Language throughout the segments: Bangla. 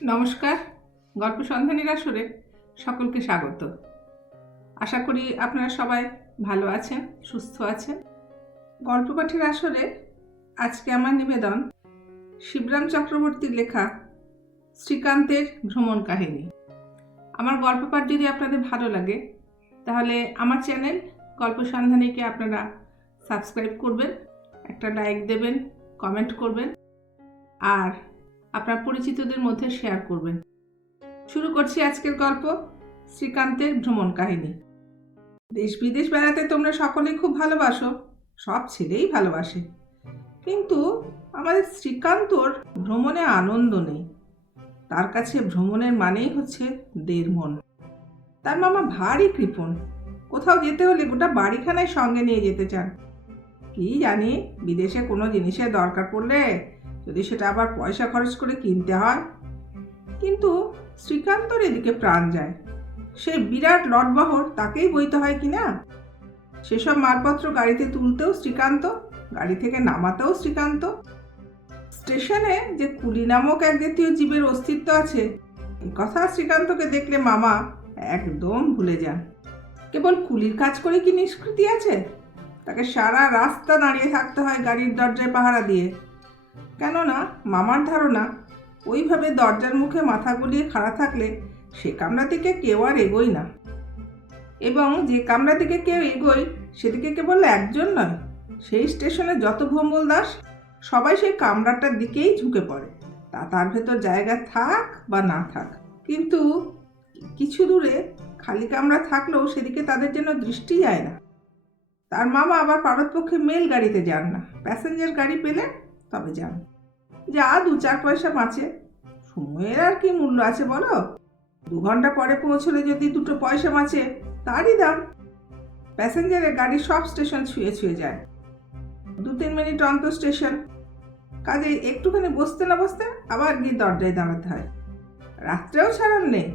নমস্কার। গল্প সন্ধানীর আসরে সকলকে স্বাগত। আশা করি আপনারা সবাই ভালো আছেন, সুস্থ আছেন। গল্প পাঠের আসরে আজকে আমার নিবেদন শিবরাম চক্রবর্তীর লেখা শ্রীকান্তের ভ্রমণ কাহিনী। আমার গল্প পাঠ যদি আপনাদের ভালো লাগে তাহলে আমার চ্যানেল গল্প সন্ধানীকে আপনারা সাবস্ক্রাইব করবেন, একটা লাইক দেবেন, কমেন্ট করবেন আর আপনার পরিচিতদের মধ্যে শেয়ার করবেন। শুরু করছি আজকের গল্প শ্রীকান্তের ভ্রমণ কাহিনী। দেশ বিদেশ বেড়াতে তোমরা সকলেই খুব ভালোবাসো, সব ছেলেই ভালোবাসে, কিন্তু আমাদের শ্রীকান্তর ভ্রমণে আনন্দ নেই। তার কাছে ভ্রমণের মানেই হচ্ছে দের মন। তার মামা ভারী কৃপণ, কোথাও যেতে হলে গোটা বাড়িখানায় সঙ্গে নিয়ে যেতে চান। কি জানি বিদেশে কোনো জিনিসের দরকার পড়লে যদি সেটা আবার পয়সা খরচ করে কিনতে হয়। কিন্তু শ্রীকান্তর এদিকে প্রাণ যায়, সেই বিরাট লটবহর তাকেই বইতে হয় কিনা। সেসব মালপত্র গাড়িতে তুলতেও শ্রীকান্ত, গাড়ি থেকে নামাতেও শ্রীকান্ত। স্টেশনে যে কুলি নামক এক জাতীয় জীবের অস্তিত্ব আছে এই কথা শ্রীকান্তকে দেখলে মামা একদম ভুলে যান। কেবল কুলির কাজ করে কি নিষ্কৃতি আছে? তাকে সারা রাস্তা দাঁড়িয়ে থাকতে হয় গাড়ির দরজায় পাহারা দিয়ে। কেননা মামার ধারণা ওইভাবে দরজার মুখে মাথা গলিয়ে খাড়া থাকলে সে কামরা থেকে কেউ আর এগোয় না, এবং যে কামরা থেকে কেউ এগোয় সেদিকে কেবল একজন নয়, সেই স্টেশনে যত ভম্বল দাস সবাই সেই কামরাটার দিকেই ঝুঁকে পড়ে, তা তার ভেতর জায়গা থাক বা না থাক। কিন্তু কিছু দূরে খালি কামরা থাকলেও সেদিকে তাদের যেন দৃষ্টি যায় না। তার মামা আবার পারতপক্ষে মেল গাড়িতে যান না, প্যাসেঞ্জার গাড়ি পেলে তবে যান। যা 2-4 পয়সা বাঁচে, সময়ের আর কি মূল্য আছে বলো? 2 ঘন্টা পরে পৌঁছলে যদি 2 পয়সা বাঁচে তারই দাম। প্যাসেঞ্জারের গাড়ি সব স্টেশন ছুঁয়ে ছুঁয়ে যায়, 2-3 মিনিট অন্তর স্টেশন। কাজে একটুখানি বসতে না বসতে আবার গিয়ে দরজায় দাঁড়াতে হয়। রাত্রেও ছাড়ান নেই,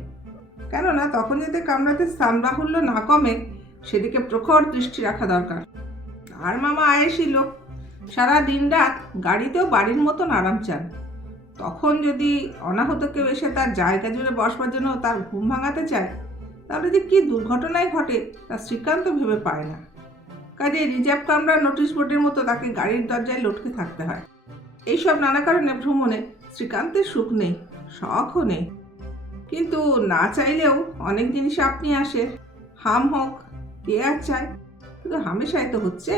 কেননা তখন যাতে কামরাতে স্থান বাহুল্য না কমে সেদিকে প্রখর দৃষ্টি রাখা দরকার। আর মামা আয়েসি লোক, সারা দিন রাত গাড়িতেও বাড়ির মতন আরাম চান। তখন যদি অনাহত কেউ এসে তার জায়গা জুড়ে বসবার জন্য তার ঘুম ভাঙাতে চায় তাহলে যে কি দুর্ঘটনাই ঘটে তা শ্রীকান্ত ভেবে পায় না। কাজে রিজার্ভ কামরা নোটিশ বোর্ডের মতো তাকে গাড়ির দরজায় লটকে থাকতে হয়। এইসব নানা কারণে ভ্রমণে শ্রীকান্তের সুখ নেই, শখও নেই। কিন্তু না চাইলেও অনেক জিনিস আপনি আসে, হাম হোক, কে আর চায়? কিন্তু হামেশাই তো হচ্ছে।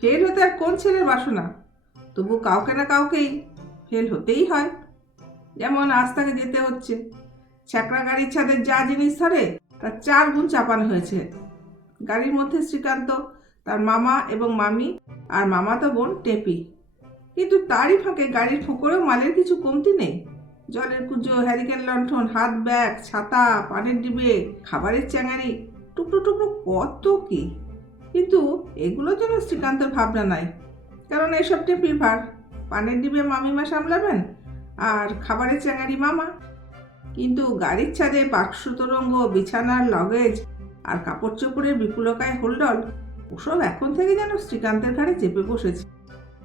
ফেল হতে আর কোন ছেলের বাসনা? তবু কাউকে না কাউকেই ফেল হতেই হয়। যেমন আজ তাকে যেতে হচ্ছে। ছ্যাঁকড়া গাড়ির ছাদের যা জিনিস ধরে তার 4 গুণ চাপানো হয়েছে। গাড়ির মধ্যে শ্রীকান্ত, তার মামা এবং মামি আর মামাতো বোন টেপি। কিন্তু তারই ফাঁকে গাড়ির ফোঁকরেও মালের কিছু কমতি নেই। জলের কুজো, হ্যারিকেন লণ্ঠন, হাত ব্যাগ, ছাতা, পানের ডিবে, খাবারের চ্যাঙারি, টুকরো টুকরো কত কি। কিন্তু এগুলো যেন শ্রীকান্তের ভাবনা নাই, কারণ এসব টেপির ভার। পানের ডিবে মামিমা সামলাবেন আর খাবারের চ্যাঙারি মামা। কিন্তু গাড়ির ছাদে বাক্স তোরঙ্গ, বিছানার লগেজ আর কাপড় চোপড়ের বিপুলকায় হোলডল, ওসব এখন থেকে যেন শ্রীকান্তের ঘাড়ে চেপে বসেছে।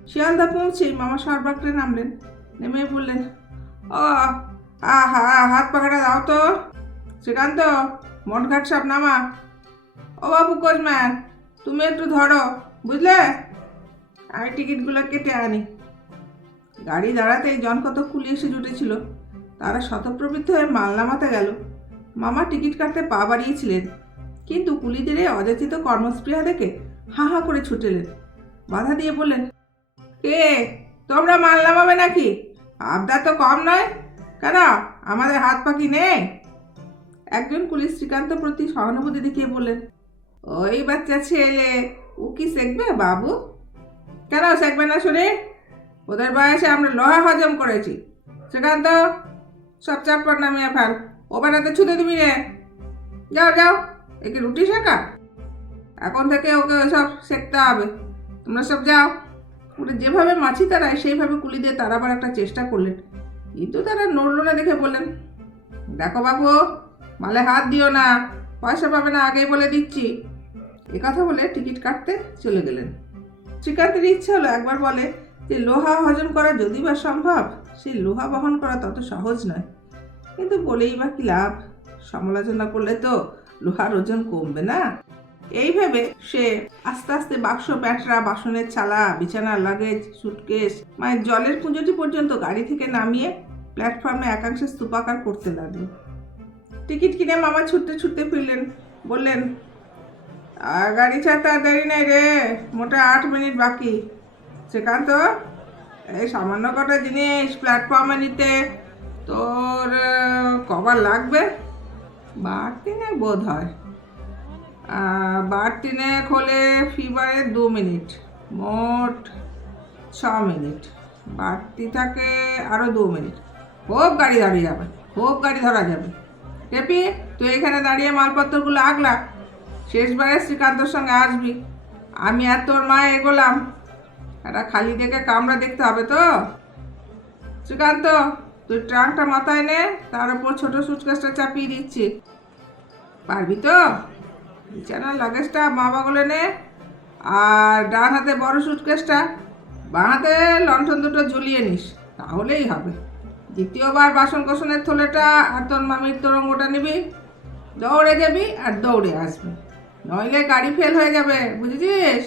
শিয়ালদা পৌঁছেই মামা সরবাগড়ে নামলেন। নেমে বললেন, ও হাত পাখাটা দাও তো। শ্রীকান্ত, মঠঘাট সব নামা। ও বাবু কোচম্যান, তুমি একটু ধরো, বুঝলে? আমি টিকিটগুলো কেটে আনি। গাড়ি দাঁড়াতেই জন কত কুলি এসে জুটেছিল। তারা শতপ্রবৃত্ত হয়ে মাল নামাতে গেল। মামা টিকিট কাটতে পা বাড়িয়েছিলেন, কিন্তু কুলিদের এই অযাচিত কর্মস্পৃহা দেখে হা হা করে ছুটেলেন। বাধা দিয়ে বললেন, কে তোমরা মাল নামাবে নাকি? আবদার তো কম নয়, কেন আমাদের হাত পাখি নেই? একজন কুলি শ্রীকান্ত প্রতি সহানুভূতি দেখিয়ে বললেন, ওই বাচ্চা ছেলে, ও কি শিখবে বাবু? কেন শিখবে না শুনে? ওদের বয়সে আমরা লোহা হজম করেছি। শ্রীকান্ত, সব চাপড় নামিয়ে ফেল, ও বেড়াতে ছুটে দিবি রে। যাও যাও, একে রুটি শেখা? এখন থেকে ওকে সব শিখতে হবে। তোমরা সব যাও। ওটা যেভাবে মাছি তারায় সেইভাবে কুলিদের তাড়াবার একটা চেষ্টা করলেন, কিন্তু তারা নড়ল না দেখে বললেন, দেখো বাবু, মালে হাত দিও না, পয়সা পাবে না আগেই বলে দিচ্ছি। কথা বলে টিকিট কাটতে চলে গেলেন। শ্রীকান্তের ইচ্ছে হলো একবার বলে যে লোহা হজম করা যদি বা সম্ভব সে লোহা বহন করা তত সহজ নয়। কিন্তু বলেই বা কি লাভ, সমালোচনা করলে তো লোহার ওজন কমবে না। এই ভেবে সে আস্তে আস্তে বাক্স, প্যাঁটরা, বাসনের ছালা, বিছানার লাগেজ, সুটকেস, মায়ের জলের পুঁজোটি পর্যন্ত গাড়ি থেকে নামিয়ে প্ল্যাটফর্মে একাংশে স্তূপাকার করতে লাগলো। টিকিট কিনে মামা ছুটতে ছুটতে ফিরলেন, বললেন, গাড়ি ছাড়তে আর দেরি নেই রে, মোটে 8 মিনিট বাকি। শ্রীকান্ত, এই সামান্য কটা জিনিস প্ল্যাটফর্মে নিতে তোর কবার লাগবে? বাড়তি নেই বোধ হয়। বাড়তি নেক হলে ফিবারে 2 মিনিট, মোট 6 মিনিট। বাড়তি থাকে আরও 2 মিনিট। খুব গাড়ি দাঁড়িয়ে যাবে, খুব গাড়ি ধরা যাবে। টেপি, তুই এখানে দাঁড়িয়ে মালপত্রগুলো আগলা, শেষবারে শ্রীকান্তর সঙ্গে আসবি। আমি আর তোর মা এগোলাম। একটা খালি দেখে কামরা দেখতে হবে তো। শ্রীকান্ত, তুই ট্রাঙ্কটা মাথায় নে, তার উপর ছোট সুটকেসটা চাপিয়ে দিচ্ছি। পারবি তো? বিছানার লাগেজটা মা বাগলে নে, আর ডান হাতে বড় সুটকেসটা, বাঁ হাতে লণ্ঠন দুটো ঝুলিয়ে নিস, তাহলেই হবে। দ্বিতীয়বার বাসন কোসনের থলেটা আর তোর মামির তোরঙ্গটা নিবি। দৌড়ে যাবি আর দৌড়ে আসবি, নইলে গাড়ি ফেল হয়ে যাবে, বুঝেছিস?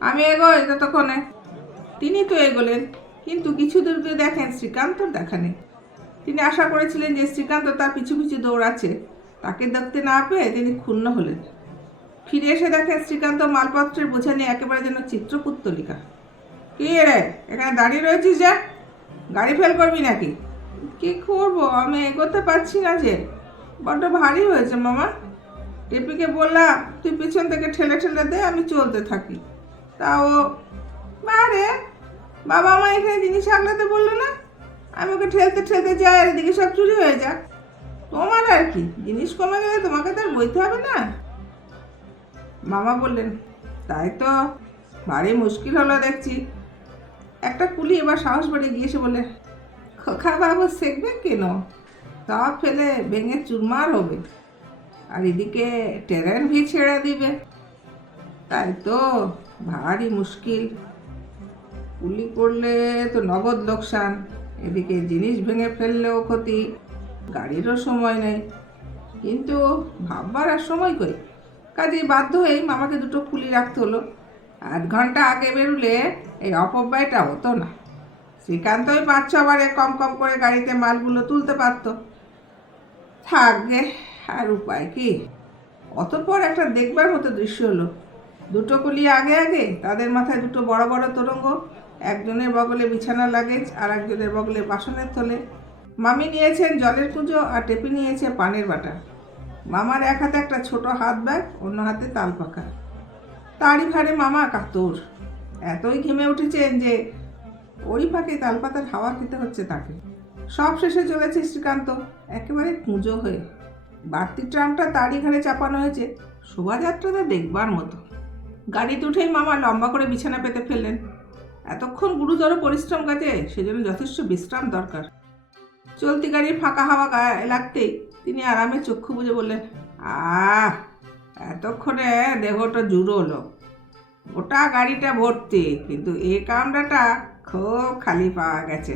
আমি এগোই ততক্ষণে। তিনি তো এগোলেন, কিন্তু কিছু দূর গিয়ে দেখেন শ্রীকান্তর দেখা নেই। তিনি আশা করেছিলেন যে শ্রীকান্ত তার পিছু পিছু দৌড়াচ্ছে। তাকে দেখতে না পেয়ে তিনি ক্ষুণ্ণ হলেন। ফিরে এসে দেখেন শ্রীকান্ত মালপত্রের বোঝা নিয়ে একেবারে যেন চিত্রপুত্তলিকা। কি রে, এখানে দাঁড়িয়ে রয়েছিস যে? গাড়ি ফেল করবি নাকি? কি করবো, আমি এগোতে পারছি না যে, বড্ড ভারী হয়েছে মামা। টেপিকে বললাম তুই পিছন থেকে ঠেলে ঠেলে দে, আমি চলতে থাকি। তাও বারে, বাবা মা এখানে জিনিস আগলাতে বললো না? আমি ওকে ঠেলতে ঠেলতে যাই, আর এদিকে সব চুরি হয়ে যাক। তোমার আর কি, জিনিস কমে গেলে তোমাকে তো আর বইতে হবে না। মামা বললেন, তাই তো, ভারী মুশকিল হলো দেখছি। একটা কুলি এবার সাহস বাড়িয়ে গিয়েছে বলে, খোকা বাবু শেখবে কেন, সব ফেলে ভেঙে চুরমার হবে, আর এদিকে ট্রেন ভি ছেড়ে দিবে। তাই তো ভারী মুশকিল। কুলি করলে তো নগদ লোকসান, এদিকে জিনিস ভেঙে ফেললেও ক্ষতি, গাড়িরও সময় নেই। কিন্তু ভাববার আর সময় কই, কাজেই বাধ্য হয়েই মামাকে দুটো কুলি রাখতে হলো। 8 ঘন্টা আগে বেরুলে এই অপব্যয়টা হতো না। শ্রীকান্তই 5-6 বারে কম কম করে গাড়িতে মালগুলো তুলতে পারত। থাকবে, আর উপায় কি। অতঃপর একটা দেখবার মতো দৃশ্য হলো। দুটো কুলি আগে আগে, তাদের মাথায় দুটো বড় বড় তোরঙ্গ, একজনের বগলে বিছানার লাগেজ আর একজনের বগলে বাসনের থলে। মামি নিয়েছেন জলের পুজো, আর টেপি নিয়েছে পানের বাটা। মামার এক হাতে একটা ছোট হাত ব্যাগ, অন্য হাতে তাল পাখা। তারই ভারে মামা কাতর, এতই ঘেমে উঠেছেন যে ওরই ফাঁকে তালপাতার হাওয়া খেতে হচ্ছে তাকে। সব শেষে চলেছে শ্রীকান্ত, একেবারে কুঁজো হয়ে। বাড়তি ট্রাঙ্কটা তারই ঘাড়ে চাপানো হয়েছে, শোভাযাত্রাটা দেখবার মতো। গাড়িতে উঠেই মামা লম্বা করে বিছানা পেতে ফেললেন। এতক্ষণ গুরুতর পরিশ্রম কাজে সেজন্য যথেষ্ট বিশ্রাম দরকার। চলতি গাড়ির ফাঁকা হাওয়া গায়ে লাগতেই তিনি আরামে চক্ষু বুজে বললেন, এতক্ষণে দেহটা জুড়োলো। ওটা গাড়িটা ভর্তি, কিন্তু এই কামরাটা খুব খালি পাওয়া গেছে,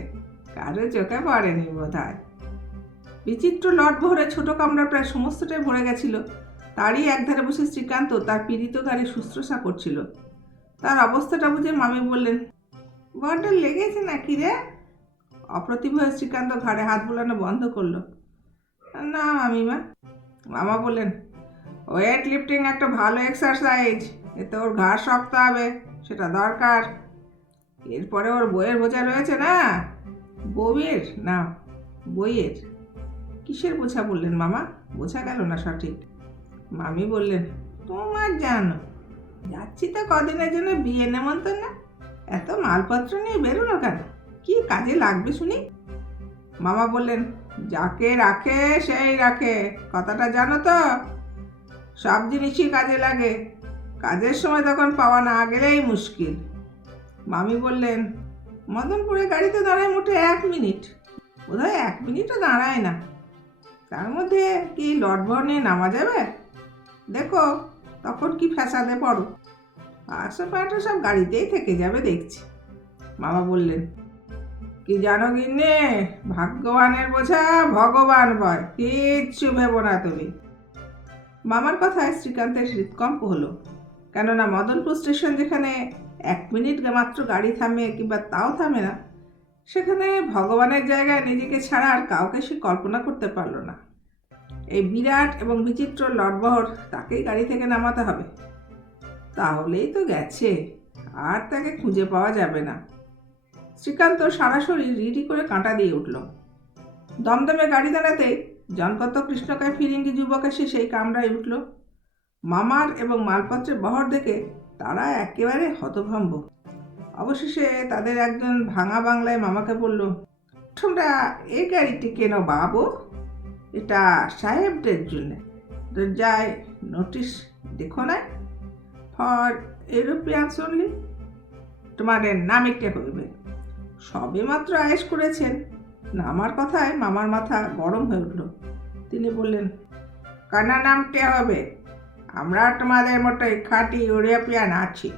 কারো চোখে পড়েনি বোধ হয়। বিচিত্র লট ভরে ছোট কামরা প্রায় সমস্তটাই ভরে গেছিল। তারই একধারে বসে শ্রীকান্ত তার পীড়িত গাড়ি শুশ্রূষা করছিল। তার অবস্থাটা বুঝে মামি বললেন, বড্ড লেগেছে নাকি রে? অপ্রতিভ হয়ে শ্রীকান্ত ঘাড়ে হাত বোলানো বন্ধ করলো। না মামিমা। মামা বললেন, ওয়েট লিফটিং একটা ভালো এক্সারসাইজ, এতে ওর ঘাড় শক্ত হবে, সেটা দরকার। এরপরে ওর বইয়ের বোঝা রয়েছে না? বউয়ের না, বইয়ের। কিসের বোঝা বললেন মামা? বোঝা গেল না সঠিক। মামি বললেন, তোমার জানো, যাচ্ছি তো কদিনের জন্য বিয়ে নেমন্তন্ন, এত মালপত্র নিয়ে বেরোনো কেন? কি কাজে লাগবে শুনি? মামা বললেন, যাকে রাখে সেই রাখে, কথাটা জানো তো? সব জিনিসই কাজে লাগে, কাজের সময় তখন পাওয়া না গেলেই মুশকিল। মামি বললেন, মদনপুরে গাড়িতে দাঁড়ায় মোটে 1 মিনিট, বোধহয় 1 মিনিটও দাঁড়ায় না। তার মধ্যে কি লটভর নিয়ে নামা যাবে? দেখো তখন কি ফ্যাসাদে পড়ো, আশেপাশে সব গাড়িতেই থেকে যাবে দেখছি। মামা বললেন, কি জানো গিন্নি, ভাগ্যবানের বোঝা ভগবান বয়, কিচ্ছু ভেবো না তুমি। মামার কথায় শ্রীকান্তের হৃদকম্প হলো, কেননা মদনপুর স্টেশন যেখানে 1 মিনিট মাত্র গাড়ি থামে কিংবা তাও থামে না, সেখানে ভগবানের জায়গায় নিজেকে ছাড়া আর কাউকে সে কল্পনা করতে পারলো না। এই বিরাট এবং বিচিত্র লটবহর তাকেই গাড়ি থেকে নামাতে হবে, তাহলেই তো গেছে, আর তাকে খুঁজে পাওয়া যাবে না। শ্রীকান্ত সারা শরীর রিডি করে কাঁটা দিয়ে উঠল। দমদমে গাড়ি দাঁড়াতেই জনকত কৃষ্ণকায় ফিরিঙ্গি যুবক এসে সেই কামরায় উঠল। মামার এবং মালপত্রের বহর দেখে তারা একেবারে হতভম্ব। অবশেষে তাদের একজন ভাঙা বাংলায় মামাকে বলল, তোমরা এই গাড়িটি কেন বাবু? এটা সাহেবদের জন্য। দরজায় নোটিশ দেখো না, ফর ইউরোপিয়ানস অনলি। তোমাদের নামিতে হইবে। সবে মাত্র আয়েশ করেছেন। নামার কথায় মামার মাথা গরম হয়ে উঠল। তিনি বললেন, কানা নামতে হবে, আমরা তোমাদের মতোই খাঁটি ইউরোপিয়ান আছি।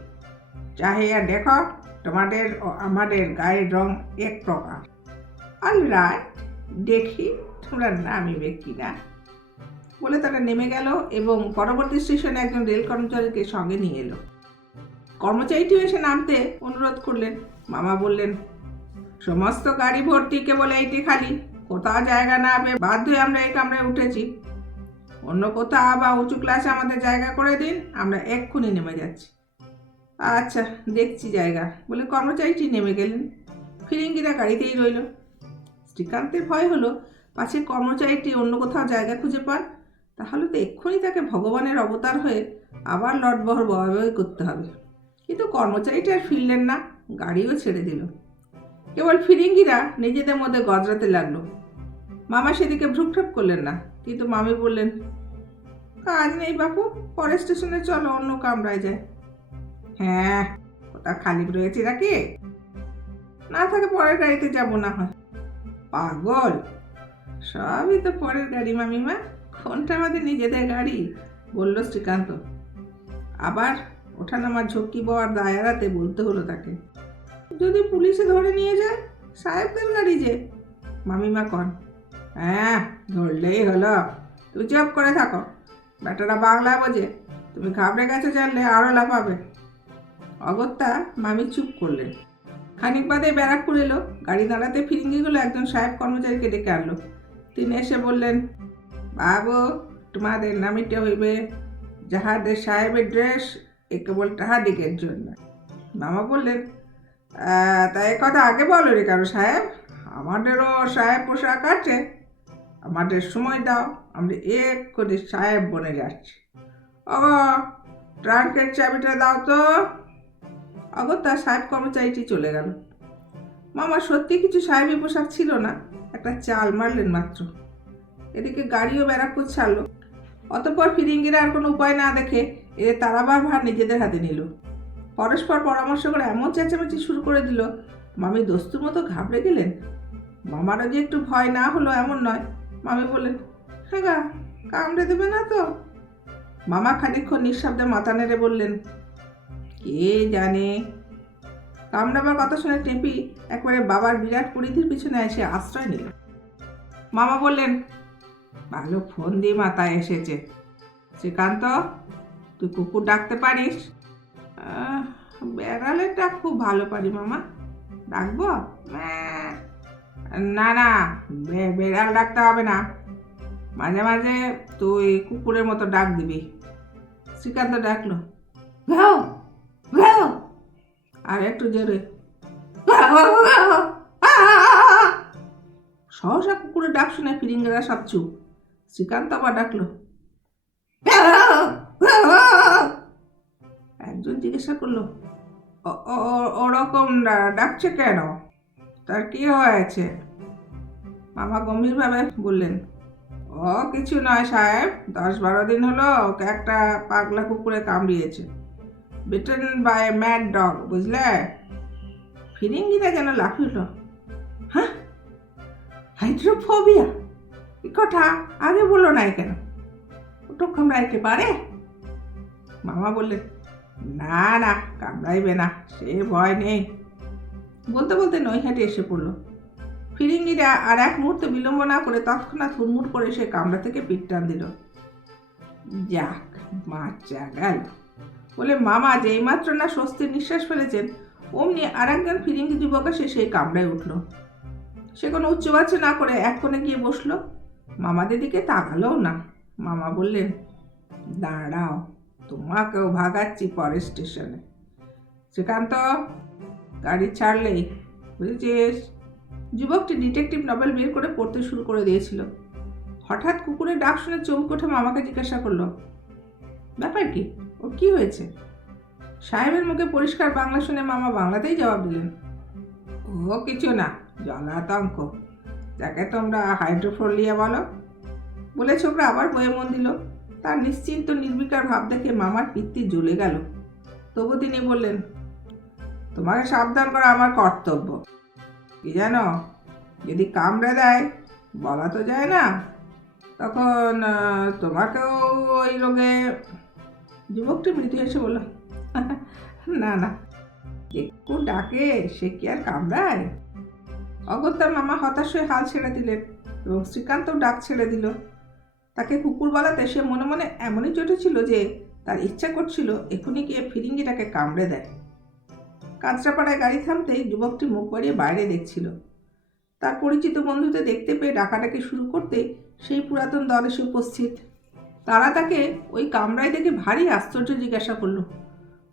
চাহিয়া দেখো, তোমাদের ও আমাদের গায়ের রং এক প্রকার। অলরাইট, দেখি তোমরা নামিবে কিনা। বলে তারা নেমে গেল এবং পরবর্তী স্টেশনে একজন রেল কর্মচারীকে সঙ্গে নিয়ে এলো। কর্মচারীটিও এসে নামতে অনুরোধ করলেন। মামা বললেন, সমস্ত গাড়ি ভর্তি, কেবল এইটি খালি, কোথাও জায়গা না পেয়ে বাধ্য হয়ে আমরা এই কামরায় উঠেছি। অন্য কোথাও বা উঁচু ক্লাসে আমাদের জায়গা করে দিন, আমরা এক্ষুনি নেমে যাচ্ছি। আচ্ছা, দেখছি জায়গা, বলে কর্মচারীটি নেমে গেলেন। ফিরিঙ্গিরা গাড়িতেই রইল। শ্রীকান্তের ভয় হলো, পাছে কর্মচারীটি অন্য কোথাও জায়গা খুঁজে পান, তাহলে তো এক্ষুনি তাকে ভগবানের অবতার হয়ে আবার লটবহর বয় করতে হবে। কিন্তু কর্মচারীটি আর ফিরলেন না, গাড়িও ছেড়ে দিল। কেবল ফিরিঙ্গিরা নিজেদের মধ্যে গজরাতে লাগলো। মামা সেদিকে ভ্রুক্ষেপ করলেন না, কিন্তু মামি বললেন, কাজ নেই বাপু, পরের স্টেশনে চলো, অন্য কামরায় যায়। হ্যাঁ, ওটা খালি রয়েছে নাকি? না থাকে পরের গাড়িতে যাব না হয়। পাগল, সবই তো পরের গাড়ি মামিমা, কোনটা আমাদের নিজেদের গাড়ি, বলল শ্রীকান্ত। আবার ওঠানামার ঝক্কি বওয়ার দায় এড়াতে বলতে হলো তাকে, যদি পুলিশে ধরে নিয়ে যায়, সাহেবদের গাড়ি যে। মামিমা কন, হ্যাঁ ধরলেই হলো, তুমি চুপ করে থাকো, ব্যাটারা বাংলা বোঝে, তুমি ঘাবড়ে গেছো জানলে আরও লাফাবে। অগত্যা মামি চুপ করলেন। খানিক বাদে ব্যারাকপুর এলো। গাড়ি দাঁড়াতে ফিরিঙ্গিগুলো একজন সাহেব কর্মচারীকে ডেকে আনলো। তিনি এসে বললেন, বাবু, তোমাদের নামিতে হইবে, যাহাদের সাহেবের ড্রেস এ কেবল তাহাদিগের জন্য। মামা বললেন, তাই কথা আগে বলো রে কারো সাহেব, আমাদেরও সাহেব পোশাক আছে, আমাদের সময় দাও, আমরা এক্ষুনি সাহেব বনে যাচ্ছি। ও, ট্রাঙ্কের চাবিটা দাও তো। অগত্যা সাহেব কর্মচারীটি চলে গেল। মামা সত্যি কিছু সাহেবী পোশাক ছিল না, একটা চাল মারলেন মাত্র। এদিকে গাড়িও ব্যারাকপুর ছাড়লো। অতঃপর ফিরিঙ্গিরা আর কোনো উপায় না দেখে এদের তাড়াবার ভার নিজেদের হাতে নিল। পরস্পর পরামর্শ করে এমন চেঁচামেচি শুরু করে দিল, মামি দস্তুর মতো ঘাবড়ে গেলেন। মামারও যে একটু ভয় না হলো এমন নয়। মামি বললেন, হ্যাঁ গা, কামড়ে দেবে না তো? মামা খানিকক্ষণ নিঃশব্দে মাথা নেড়ে বললেন, কে জানে। কামড়াবার কথা শুনে টেপি একবারে বাবার বিরাট পরিধির পিছনে এসে আশ্রয় নিল। মামা বললেন, ভালো ফোন দিয়ে মাথায় এসেছে। শ্রীকান্ত, তুই কুকুর ডাকতে পারিস? বেড়ালের ডাক খুব ভালো পারি মামা, ডাকবো? না না, বেড়াল ডাকতে হবে না, মাঝে মাঝে তুই কুকুরের মতো ডাক দিবি। শ্রীকান্ত ডাকলো, ঘাও ঘাও, আর একটু জোরে, সহসা কুকুরের ডাক শুনে ফিরিঙ্গিরা সব চুপ। শ্রীকান্ত আবার ডাকলো, একজন জিজ্ঞাসা করলো, ওরকম ডাকছে কেন, তার কি হয়েছে? মামা গম্ভীরভাবে বললেন, ও কিছু নয় সাহেব, 10-12 দিন হলো ওকে একটা পাগলা কুকুরে কামড়িয়েছে, বিটেন বাই ম্যাড ডগ, বুঝলে? ফিরিঙ্গিরা যেন লাফিল। হ্যাঁ, হাইড্রোফোবিয়া, এ কথা আগে বললো নাই কেন? ওটা কামড়াইতে পারে? মামা বললেন, না না, কামড়াইবে না, সে ভয় নেই। বলতে বলতে নৈহাটি এসে পড়লো। ফিরিঙ্গিরা আর এক মুহূর্ত বিলম্ব না করে তৎক্ষণাৎ হুড়মুড় করে সে কামরা থেকে পিঠ টান দিল। যাক, বাঁচা গেল বলে মামা যেইমাত্র না স্বস্তির নিঃশ্বাস ফেলেছেন, অমনি আর একজন ফিরিঙ্গি যুবক এসে সেই কামরায় উঠল। সে কোনো উচ্চবাচ্য না করে এক কোণে গিয়ে বসলো। মামাদের দিকে তাকালোও না। মামা বললেন, দাঁড়াও, তোমাকেও ভাগাচ্ছি পরের স্টেশনে। শ্রীকান্ত, গাড়ি ছাড়লেই, বুঝেছিস? যুবকটি ডিটেকটিভ নভেল বের করে পড়তে শুরু করে দিয়েছিল। হঠাৎ কুকুরের ডাক শুনে চমকে উঠে মামাকে জিজ্ঞাসা করলো, ব্যাপার কি, ওর কি হয়েছে? সাহেবের মুখে পরিষ্কার বাংলা শুনে মামা বাংলাতেই জবাব দিলেন, ও কিছু না, জলাতঙ্ক, যাকে তোমরা হাইড্রোফোলিয়া বলো। বলে ছোকরা আবার বইয়ে মন দিল। তার নিশ্চিন্ত নির্বিকার ভাব দেখে মামার পিত্তি জ্বলে গেল। তবু তিনি বললেন, তোমাকে সাবধান করা আমার কর্তব্য। কি জানো, যদি কামড়ে দেয়, বলা তো যায় না, তখন তোমাকেও ওই রোগে। যুবকটি মৃদু হেসে বলল, না না, একটু ডাকে সে কি আর কামড়ায়? অগত্যা মামা হতাশ হয়ে হাল ছেড়ে দিলেন এবং শ্রীকান্তও ডাক ছেড়ে দিল। তাকে কুকুর বলাতে সে মনে মনে এমনই চটেছিল যে তার ইচ্ছা করছিল এখনই গিয়ে ফিরিঙ্গিটাকে কামড়ে দেয়। কাঁচরাপাড়ায় গাড়ি থামতেই যুবকটি মুখ বাড়িয়ে বাইরে দেখছিল। তার পরিচিত বন্ধুদের দেখতে পেয়ে ডাকাডাকি শুরু করতেই সেই পুরাতন দল এসে উপস্থিত। তারা তাকে ওই কামরায় দেখে ভারী আশ্চর্য জিজ্ঞাসা করলো,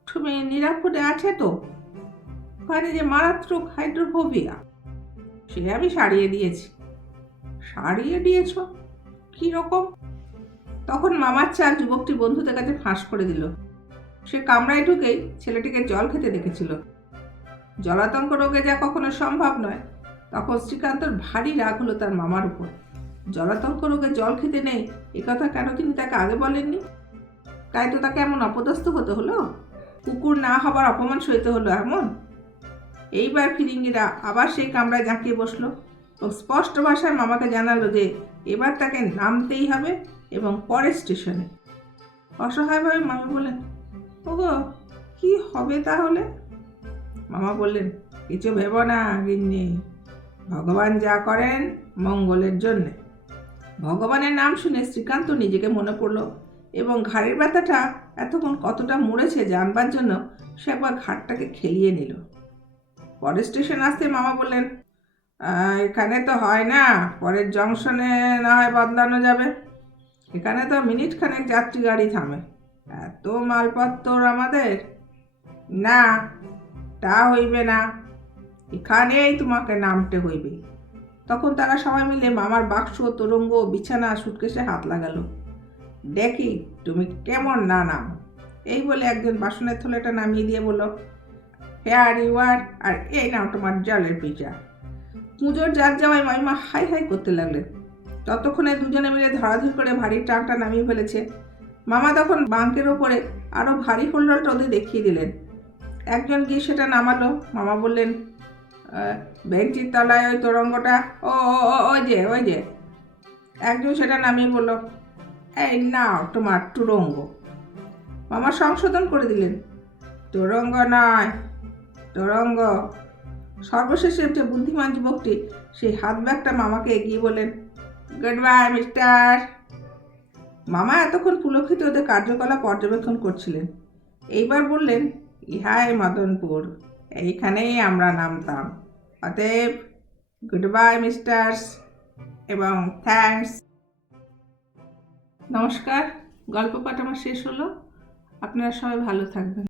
তুমি নিরাপদে আছে তো? ওখানে যে মারাত্মক হাইড্রোফোবিয়া, সে আমি সারিয়ে দিয়েছি। সারিয়ে দিয়েছ? কি রকম? তখন মামার চাল যুবকটি বন্ধুদের কাছে ফাঁস করে দিল। সে কামরায় ঢুকেই ছেলেটিকে জল খেতে দেখেছিল। জলাতঙ্ক রোগে যা কখনো সম্ভব নয়, তখন শ্রীকান্তর ভারী রাগ হলো তার মামার উপর। জলাতঙ্ক রোগে জল খেতে নেই একথা কেন তিনি তাকে আগে বলেননি? তাই তো তাকে এমন অপদস্থ হতে হলো, কুকুর না হবার অপমান সইতে হলো এমন। এইবার ফিরিঙ্গিরা আবার সেই কামরায় ঝাঁকিয়ে বসলো ও স্পষ্ট ভাষায় মামাকে জানালো যে এবার তাকে নামতেই হবে এবং পরের স্টেশনে। অসহায়ভাবে মামা বললেন, ওগো, কি হবে তাহলে? মামা বললেন, কিছু ভেব না গিন্নি, ভগবান যা করেন মঙ্গলের জন্যে। ভগবানের নাম শুনে শ্রীকান্ত নিজেকে মনে পড়ল এবং ঘাড়ের ব্যথাটা এতক্ষণ কতটা মরেছে জানবার জন্য সে একবার ঘাটটাকে খেলিয়ে নিল। পরের স্টেশন আসতে মামা বললেন, এখানে তো হয় না, পরের জংশনে না হয় বদলানো যাবে। এখানে তো মিনিট খানেক যাত্রী গাড়ি থামে, এত মালপত্তর আমাদের। না, তা হইবে না, এখানেই তোমাকে নামতে হইবে। তখন তারা সবাই মিলে মামার বাক্স, তোরঙ্গ, বিছানা, সুটকেসে হাত লাগালো। দেখি তুমি কেমন না নাম। এই বলে একজন বাসনের থলেটা নামিয়ে দিয়ে বলল, হেয়ার ইউ আর, আর এই নাও তোমার জলের পিজা। পুজোর যার যাওয়ায় মাইমা হাই হাই করতে লাগলেন। ততক্ষণে দুজনে মিলে ধরাধরি করে ভারী ট্রাকটা নামিয়ে ফেলেছে। মামা তখন বাঙ্কের ওপরে আরও ভারী হোল্ডারটা ওদের দেখিয়ে দিলেন। একজন গিয়ে সেটা নামালো। মামা বললেন, বেঞ্চির তলায় ওই তোরঙ্গটা, ওই যে ওই যে। একজন সেটা নামিয়ে বলল, এই নাও তোমার তুরঙ্গ। মামা সংশোধন করে দিলেন, তোরঙ্গ নয়, তোরঙ্গ। সর্বশেষে যে বুদ্ধিমান যুবকটি সেই হাত ব্যাগটা মামাকে এগিয়ে বললেন, গুড বাই মিস্টার। মামা এতক্ষণ পুলকিত ওদের কার্যকলাপ পর্যবেক্ষণ করছিলেন। এইবার বললেন, ইহাই মদনপুর, এইখানেই আমরা নামতাম। অতএব গুড বাই মিস্টার্স এবং থ্যাঙ্কস। নমস্কার, গল্প পাঠ আমার শেষ হলো। আপনারা সবাই ভালো থাকবেন।